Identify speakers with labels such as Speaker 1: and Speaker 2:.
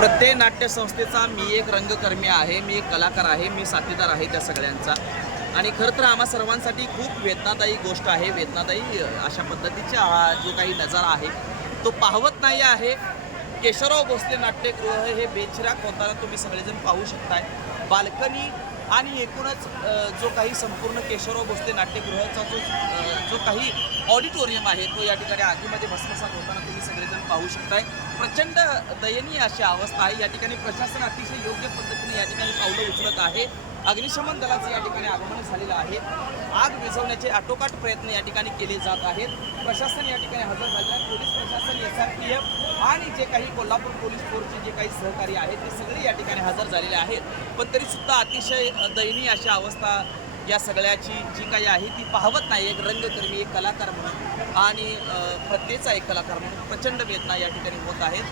Speaker 1: प्रत्येक नाट्यसंस्थेचा मी एक रंगकर्मी आहे मी एक कलाकार आहे मी साथीदार आहे त्या सगळ्यांचा. आणि खरं तर आम्हा सर्वांसाठी खूप वेदनादायी गोष्ट आहे वेदनादायी अशा पद्धतीचा हा जो काही नजारा आहे तो पाहवत नाही आहे. केशवराव भोसले नाट्यगृह हे बेचिराग होताना तुम्ही सगळेजण पाहू शकताय. बाल्कनी आणि एकूणच जो काही संपूर्ण केशवराव भोसले नाट्यगृहाचा जो जो काही ऑडिटोरियम आहे तो या ठिकाणी आगीमध्ये भस्मसात होताना तुम्ही पाहू शकताय. प्रचंड दयनीय अशी अवस्था आहे. या ठिकाणी प्रशासन अतिशय योग्य पद्धतीने या ठिकाणी पावलं उचलत आहे. अग्निशमन दलाचं या ठिकाणी आगमन झालेलं आहे. आग विझवण्याचे आटोकाट प्रयत्न या ठिकाणी केले जात आहेत. प्रशासन या ठिकाणी हजर झाले आहे. पोलीस प्रशासन एस आर पी एफ आणि जे काही कोल्हापूर पोलीस फोर्सचे जे काही सहकारी आहेत ते सगळे या ठिकाणी हजर झालेले आहेत. पण तरीसुद्धा अतिशय दयनीय अशी अवस्था या सगळ्याची जी काही आहे ती पाहवत नाही. एक रंगकर्मी एक कलाकार म्हणून आणि अ, एक कलाकार म्हणून प्रचंड वेदना या ठिकाणी होत आहेत.